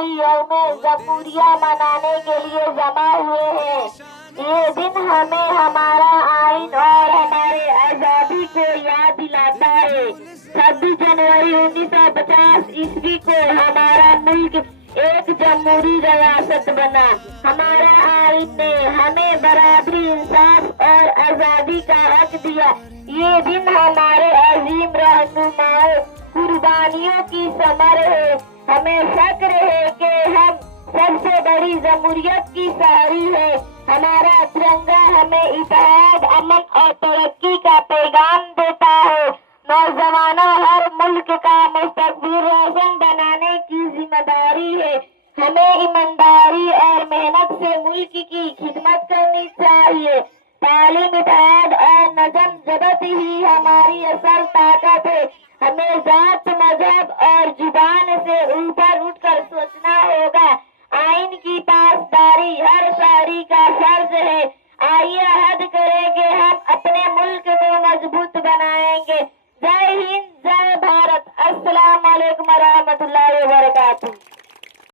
بڑی یوم جمہوریہ منانے کے لیے جمع ہوئے ہیں۔ یہ دن ہمیں ہمارا آئین اور ہمارے آزادی کو یاد دلاتا ہے۔ 26 جنوری 1950 کو ہمارا ملک ایک جمہوری ریاست بنا۔ ہمارے آئین نے ہمیں برابری، انصاف اور آزادی کا حق دیا۔ یہ دن ہمارے عظیم رہنماؤں قربانیوں کی ثمر ہے۔ ہمیں فخر ہے کہ ہم سب سے بڑی جمہوریت کی شہری ہے۔ ہمارا ترنگا ہمیں اتحاد، امن اور ترقی کا پیغام دیتا ہے۔ نوجوانوں، ہر ملک کا مستقبل روشن بنانے کی ذمہ داری ہے۔ ہمیں ایمانداری اور محنت سے ملک کی خدمت کرنی چاہیے۔ تعلیم، اتحاد اور نظم ضبط ہی ہماری اصل طاقت ہے۔ ہمیں ذات، مذہب اور زبان سے اوپر اٹھ کر سوچنا ہوگا۔ آئین کی پاسداری ہر شہری کا فرض ہے۔ آئیے عہد کریں کہ ہم اپنے ملک کو مضبوط بنائیں گے۔